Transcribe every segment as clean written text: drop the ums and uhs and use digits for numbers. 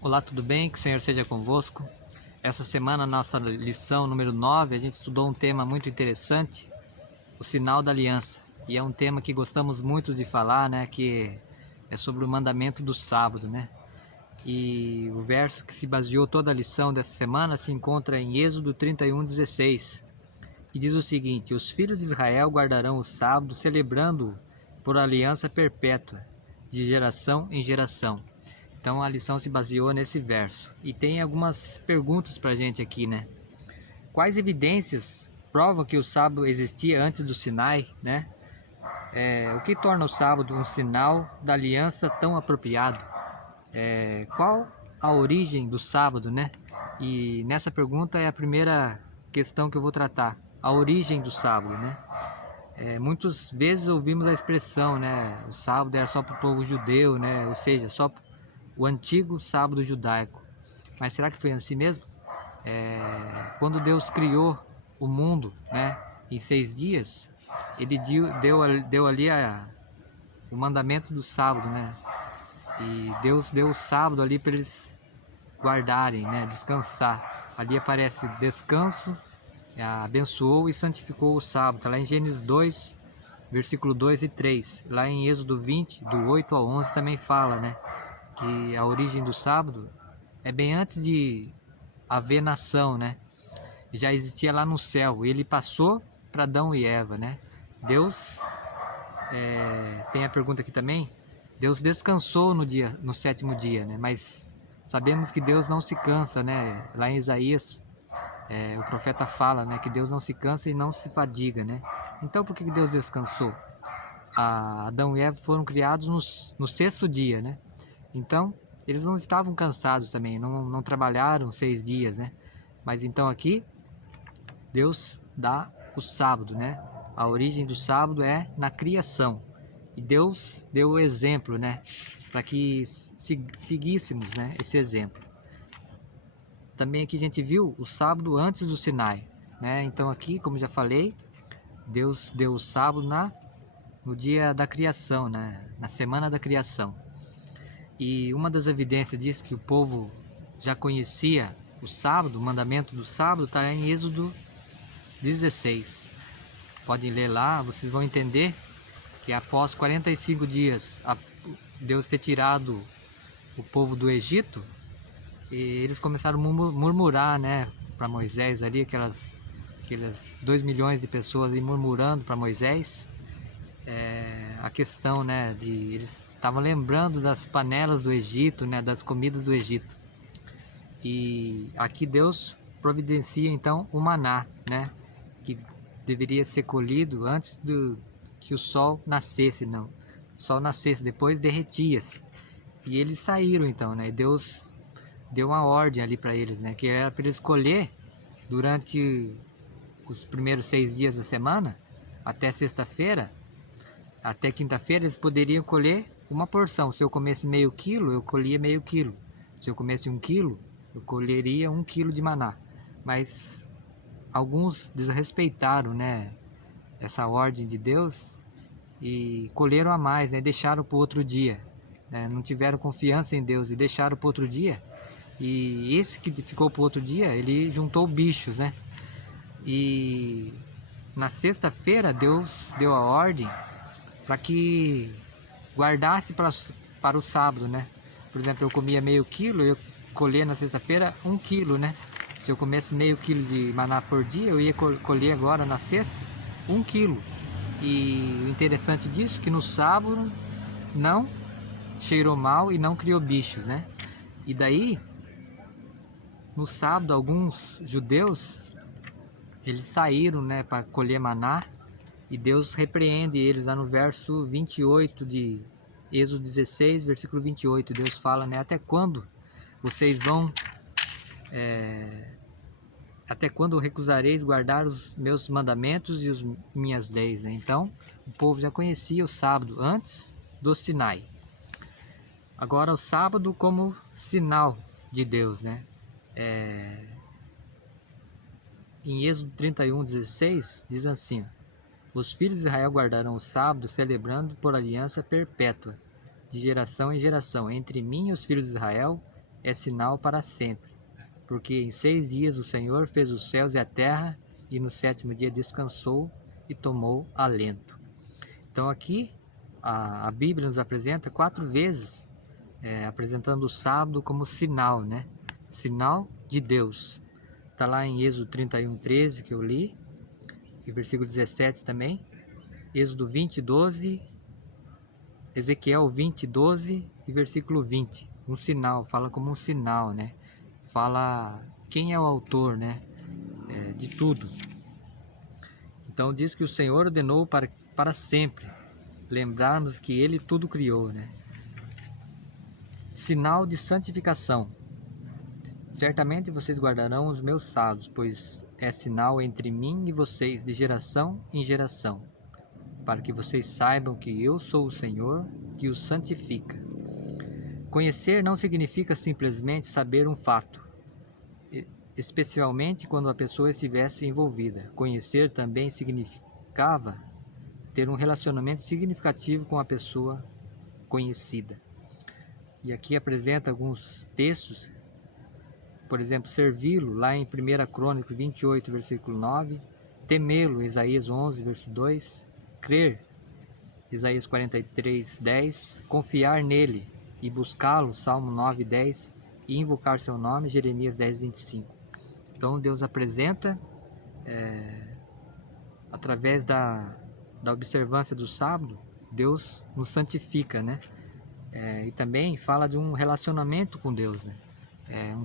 Olá, tudo bem? Que o Senhor seja convosco. Essa semana, nossa lição número 9, a gente estudou um tema muito interessante, o sinal da aliança. E é um tema que gostamos muito de falar, né? Que é sobre o mandamento do sábado, né? E o verso que se baseou toda a lição dessa semana se encontra em Êxodo 31:16, que diz o seguinte: Os filhos de Israel guardarão o sábado, celebrando-o por aliança perpétua, de geração em geração. Então a lição se baseou nesse verso. E tem algumas perguntas para a gente aqui, né? Quais evidências provam que o sábado existia antes do Sinai, né? O que torna o sábado um sinal da aliança tão apropriado? Qual a origem do sábado, né? E nessa pergunta é a primeira questão que eu vou tratar. A origem do sábado, né? Muitas vezes ouvimos a expressão, né? O sábado era só para o povo judeu, né? Ou seja, só o antigo sábado judaico. Mas será que foi assim mesmo? Quando Deus criou o mundo, né, em 6 dias, Ele deu ali o mandamento do sábado, né? E Deus deu o sábado ali para eles guardarem, né, descansar. Ali aparece descanso, abençoou e santificou o sábado. Está lá em Gênesis 2, versículo 2 e 3. Lá em Êxodo 20, do 8 ao 11, também fala, né, que a origem do sábado é bem antes de haver nação, né? Já existia lá no céu. Ele passou para Adão e Eva, né? Deus, tem a pergunta aqui também. Deus descansou no sétimo dia, né? Mas sabemos que Deus não se cansa, né? Lá em Isaías, o profeta fala, né? Que Deus não se cansa e não se fadiga, né? Então por que Deus descansou? Adão e Eva foram criados no sexto dia, né? Então eles não estavam cansados também, não trabalharam 6 dias, né? Mas então aqui Deus dá o sábado, né? A origem do sábado é na criação. E Deus deu o exemplo, né? Para que seguíssemos, né? Esse exemplo. Também aqui a gente viu o sábado antes do Sinai, né? Então aqui, como já falei, Deus deu o sábado no dia da criação, né? Na semana da criação. E uma das evidências diz que o povo já conhecia o sábado, o mandamento do sábado, está em Êxodo 16. Podem ler lá, vocês vão entender que após 45 dias Deus ter tirado o povo do Egito, e eles começaram a murmurar, né, para Moisés ali, aquelas 2 milhões de pessoas ali murmurando para Moisés, a questão, né, de eles estavam lembrando das panelas do Egito, né, das comidas do Egito. E aqui Deus providencia então o maná, né, que deveria ser colhido antes que o sol nascesse, não. O sol nascesse, depois derretia-se. E eles saíram então, né? Deus deu uma ordem ali para eles, né? Que era para eles colher durante os primeiros 6 dias da semana, até sexta-feira, até quinta-feira, eles poderiam colher uma porção. Se eu comesse meio quilo, eu colhia meio quilo. Se eu comesse 1 quilo, eu colheria 1 quilo de maná. Mas alguns desrespeitaram, né, essa ordem de Deus e colheram a mais, né, deixaram para o outro dia, né, não tiveram confiança em Deus e deixaram para o outro dia. E esse que ficou para o outro dia, ele juntou bichos, né? E na sexta-feira Deus deu a ordem para que guardasse para o sábado, né? Por exemplo, eu comia meio quilo, eu colher na sexta-feira 1 quilo, né? Se eu comesse meio quilo de maná por dia, eu ia colher agora na sexta 1 quilo. E o interessante disso é que no sábado não cheirou mal e não criou bichos, né? E daí, no sábado, alguns judeus, eles saíram, né, para colher maná, e Deus repreende eles lá no verso 28 de Êxodo 16, versículo 28. Deus fala, né, vocês vão até quando recusareis guardar os meus mandamentos e as minhas leis, né? Então, o povo já conhecia o sábado antes do Sinai. Agora, o sábado como sinal de Deus, né? Em Êxodo 31:16, diz assim: Os filhos de Israel guardarão o sábado, celebrando por aliança perpétua, de geração em geração, entre mim e os filhos de Israel é sinal para sempre. Porque em 6 dias o Senhor fez os céus e a terra, e no 7º dia descansou e tomou alento. Então aqui a Bíblia nos apresenta 4 vezes, apresentando o sábado como sinal, né? Sinal de Deus. Está lá em Êxodo 31:13 que eu li, e versículo 17 também. Êxodo 20:12, Ezequiel 20:12 e versículo 20. Um sinal, fala como um sinal, né? Fala quem é o autor, né? De tudo. Então diz que o Senhor ordenou para sempre lembrarmos que Ele tudo criou, né? Sinal de santificação. Certamente vocês guardarão os meus sábados, pois é sinal entre mim e vocês de geração em geração, para que vocês saibam que eu sou o Senhor que os santifica. Conhecer não significa simplesmente saber um fato, especialmente quando a pessoa estivesse envolvida. Conhecer também significava ter um relacionamento significativo com a pessoa conhecida. E aqui apresenta alguns textos, por exemplo, servi-lo, lá em 1 Crônicas 28, versículo 9, temê-lo, Isaías 11, verso 2, crer, Isaías 43, 10, confiar nele e buscá-lo, Salmo 9, 10, e invocar seu nome, Jeremias 10, 25. Então Deus apresenta, através da observância do sábado, Deus nos santifica, né? E também fala de um relacionamento com Deus, né?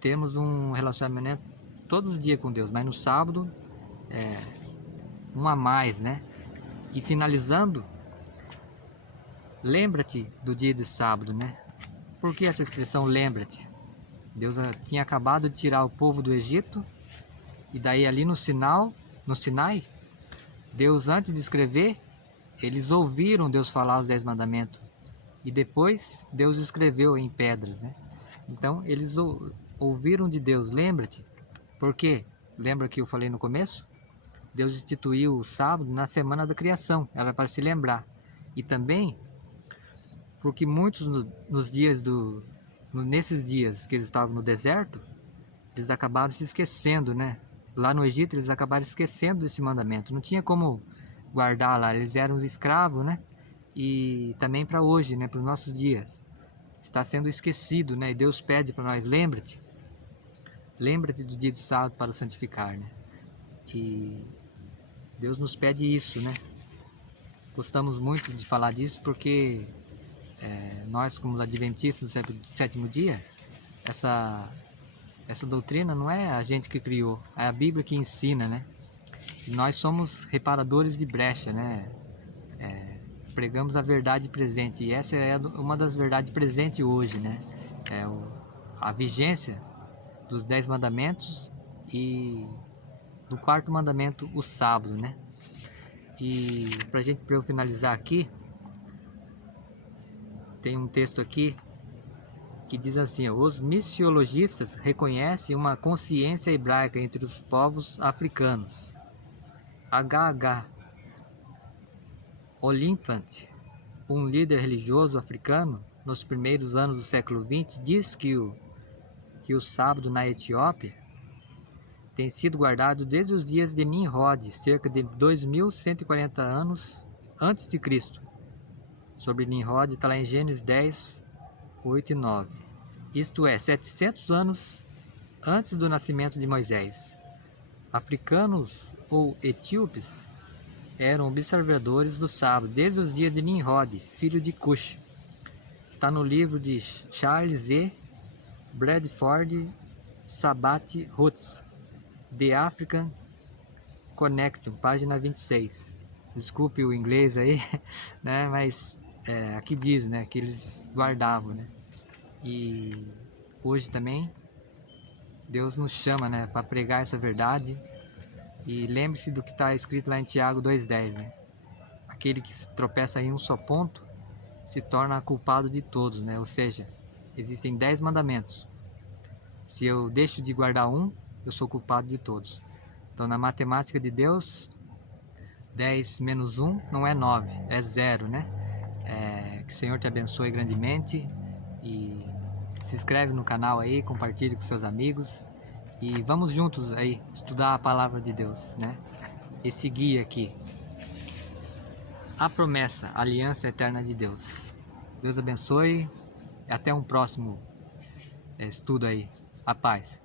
Temos um relacionamento todos os dias com Deus, mas no sábado um a mais, né? E finalizando, lembra-te do dia de sábado, né? Por que essa expressão lembra-te? Deus tinha acabado de tirar o povo do Egito, e daí ali no Sinai, Deus, antes de escrever, eles ouviram Deus falar os 10 mandamentos, e depois Deus escreveu em pedras, né? Então eles ouviram de Deus, lembra-te. Por quê? Lembra que eu falei no começo? Deus instituiu o sábado na semana da criação, era para se lembrar. E também porque muitos nesses dias que eles estavam no deserto, eles acabaram se esquecendo, né? Lá no Egito eles acabaram esquecendo desse mandamento. Não tinha como guardar lá, eles eram os escravos, né? E também para hoje, né? Para os nossos dias. Está sendo esquecido, né? E Deus pede para nós, lembra-te do dia de sábado para o santificar, né? E Deus nos pede isso, né? Gostamos muito de falar disso porque nós, como adventistas do 7º dia, essa doutrina não é a gente que criou, é a Bíblia que ensina, né? E nós somos reparadores de brecha, né? Pregamos a verdade presente, e essa é uma das verdades presentes hoje, né? A vigência dos 10 mandamentos e do 4º mandamento, o sábado, né? E para eu finalizar aqui, tem um texto aqui que diz assim: os missiologistas reconhecem uma consciência hebraica entre os povos africanos. H.H. Oliphant, um líder religioso africano nos primeiros anos do século XX, diz que o sábado na Etiópia tem sido guardado desde os dias de Nimrod, cerca de 2140 anos antes de Cristo. Sobre Nimrod está lá em Gênesis 10, 8 e 9. Isto é, 700 anos antes do nascimento de Moisés. Africanos ou etíopes eram observadores do sábado desde os dias de Nimrod, filho de Cush. Está no livro de Charles E. Bradford Sabbath Roots, The African Connection, página 26. Desculpe o inglês aí, né? Mas aqui diz, né, que eles guardavam, né? E hoje também Deus nos chama, né, para pregar essa verdade. E lembre-se do que está escrito lá em Tiago 2,10, né? Aquele que tropeça em um só ponto se torna culpado de todos, né? Ou seja, existem 10 mandamentos. Se eu deixo de guardar um, eu sou culpado de todos. Então, na matemática de Deus, 10 menos 1 não é 9, é 0, né? Que o Senhor te abençoe grandemente e se inscreve no canal aí, compartilhe com seus amigos e vamos juntos aí estudar a palavra de Deus, né? Esse guia aqui, a promessa, a aliança eterna de Deus. Deus abençoe, até um próximo estudo aí. A paz.